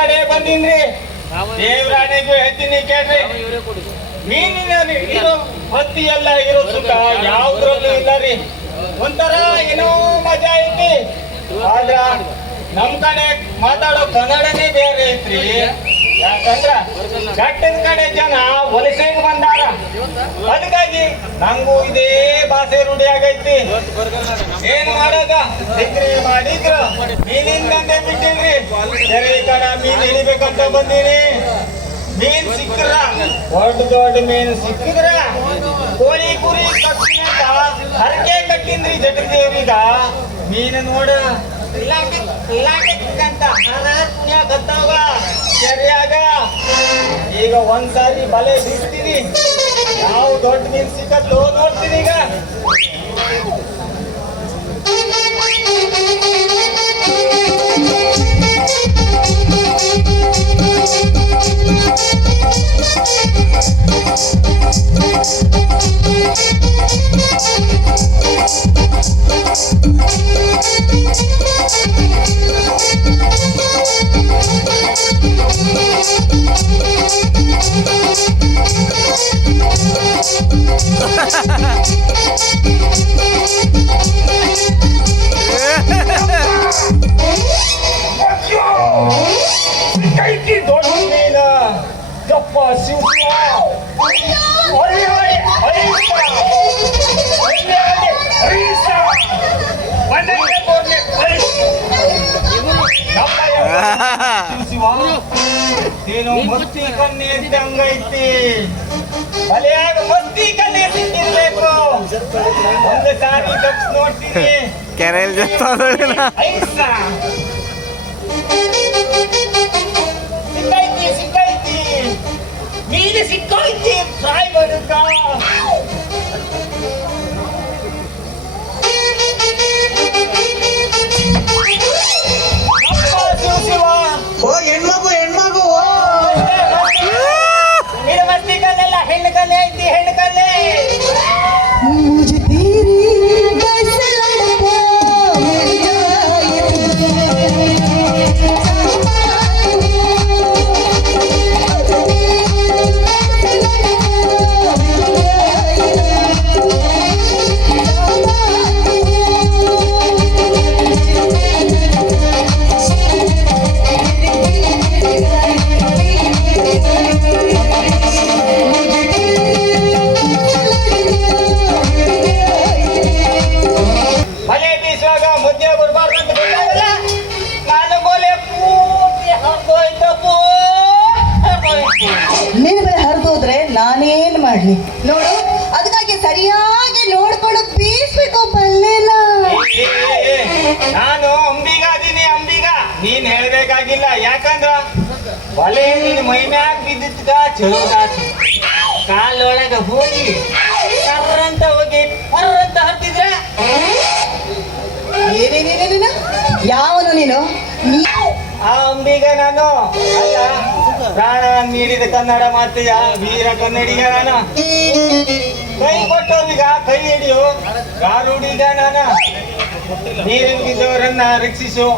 ಕಡೆ ಬಂದಿನ್ರಿ. ದೇವರಾಣಿಗೂ ಹೇಳ್ತೀನಿ ಕೇಳ್ರಿ. ಮೀನಿನ ಇರೋ ಹತ್ತಿ ಎಲ್ಲ ಇರೋ ಸುಖ ಯಾವ್ದ್ರಲ್ಲೂ ಇಲ್ಲ ರೀ. ಒಂಥರ ಏನೋ ಮಜಾ ಐತಿ. ಆದ್ರ ನಮ್ ಕಡೆ ಮಾತಾಡೋ ಕನ್ನಡನೇ ಬೇರೆ ಐತ್ರಿ. ಯಾಕಂದ್ರ ಘಟ್ಟದ ಕಡೆ ಜನ ವಲಸೆಗೆ ಬಂದಾರ. ಅದಕ್ಕಾಗಿ ನಂಗೂ ಇದೇ ಭಾಷೆ ರೂಢಿ ಆಗೈತಿ. ಏನ್ ಮಾಡೋದ, ಡಿಗ್ರಿ ಮಾಡಿದ್ರ ಮೀನಿಂದಂತೆ ಬಿಟ್ಟಿಲ್ರಿ. ಬೇರೆ ಕಡೆ ಮೀನ್ ಹಿಡಿಬೇಕಂತ ಬಂದೀನಿ. ಮೀನ್ ಸಿಕ್ಕ್ರ ದೊಡ್ಡ ಮೀನ್ ಸಿಕ್ಕಿದ್ರ ಕೋಳಿ ಕುರಿ ಕಟ್ಟಿನ ಹರಕೆ ಕಟ್ಟಿನ್ರಿ ಜಟದೇವ್ರೀಗ. ಮೀನು ನೋಡ ಅಂತ ಕತ್ತಾವ ಕೆರೆಯಾಗ. ಈಗ ಒಂದ್ಸಾರಿ ಬಲೆ ಬಿಡ್ತೀನಿ, ಯಾವ ದೊಡ್ಡ ಮೀನ್ ಸಿಕ್ಕತ್ತೋ ನೋಡ್ತೀನಿ ಈಗ. ಕೈಕಿ ದೊಡ್ಡ ಮೀನ ಯಪ್ಪ ಶಿವ. ಏನು ಮಸ್ತಿ ಕನ್ನೆ ಅಂತ ಹಂಗೈತಿ. ಬಲೆಯಾಗ ಮಸ್ತಿ ಕನ್ನೆ ಸಿಕ್ಕಿರ್ಬೇಕು. ಒಂದು ಸಾರಿ ತಪ್ಸ್ ನೋಡ್ತೀನಿ. ಕೆರೆಯಲ್ಲಿ ಸಿಕ್ಕೈತಿ ಮೀನು ಸಿಕ್ಕೈತಿ. ಫ್ರೈ ಮಾಡುತ್ತ ಮಸ್ತಿ ಕಲ್ಲೆಲ್ಲ ಹೆಣ್ಣು ಕಲ್ಲೆ ಐತಿ. ಹೆಣ್ಣು ಕಲ್ಲೆ ನಾನೇನ್ ಮಾಡ್ಲಿ ನೋಡು. ಅದಕ್ಕಾಗಿ ಸರಿಯಾಗಿ ನೋಡ್ಕೊಂಡು ಬೀಸ್ಬೇಕು ಬಲ್ಲೆನ. ನಾನು ಅಂಬಿಗ ಅದೀನಿ, ಅಂಬಿಗ. ನೀನ್ ಹೇಳ್ಬೇಕಾಗಿಲ್ಲ. ಯಾಕಂದ್ರ ಬಲೆ ನಿನ್ ಮೈ ಮ್ಯಾಗ ಬಿದ್ದಿದ್ಗ ಚಲೋದಾತು. ಕಾಲೊಳಗ ಹೋಗಿ ಕರ್ರಂತ ಹೋಗಿ ಹೊರ್ರಂತ ಹತ್ತಿದ್ರ. ಏನೇನೇನೇನ ಯಾವನು ನೀನು? ಆ ಅಂಬಿಗ ನಾನು ಅಲ್ಲ. ಪ್ರಾಣ ನೀಡಿದ ಕನ್ನಡ ಮಾತೆಯ ವೀರ ಕನ್ನಡಿಗ ನಾನು. ಕೈ ಕೊಟ್ಟವ್ರೀಗ ಕೈ ಹಿಡಿಯು. ಗಾರುಡಿಗ ನಾನು. ನೀರಿಗಿದ್ದವರನ್ನ ರಕ್ಷಿಸು.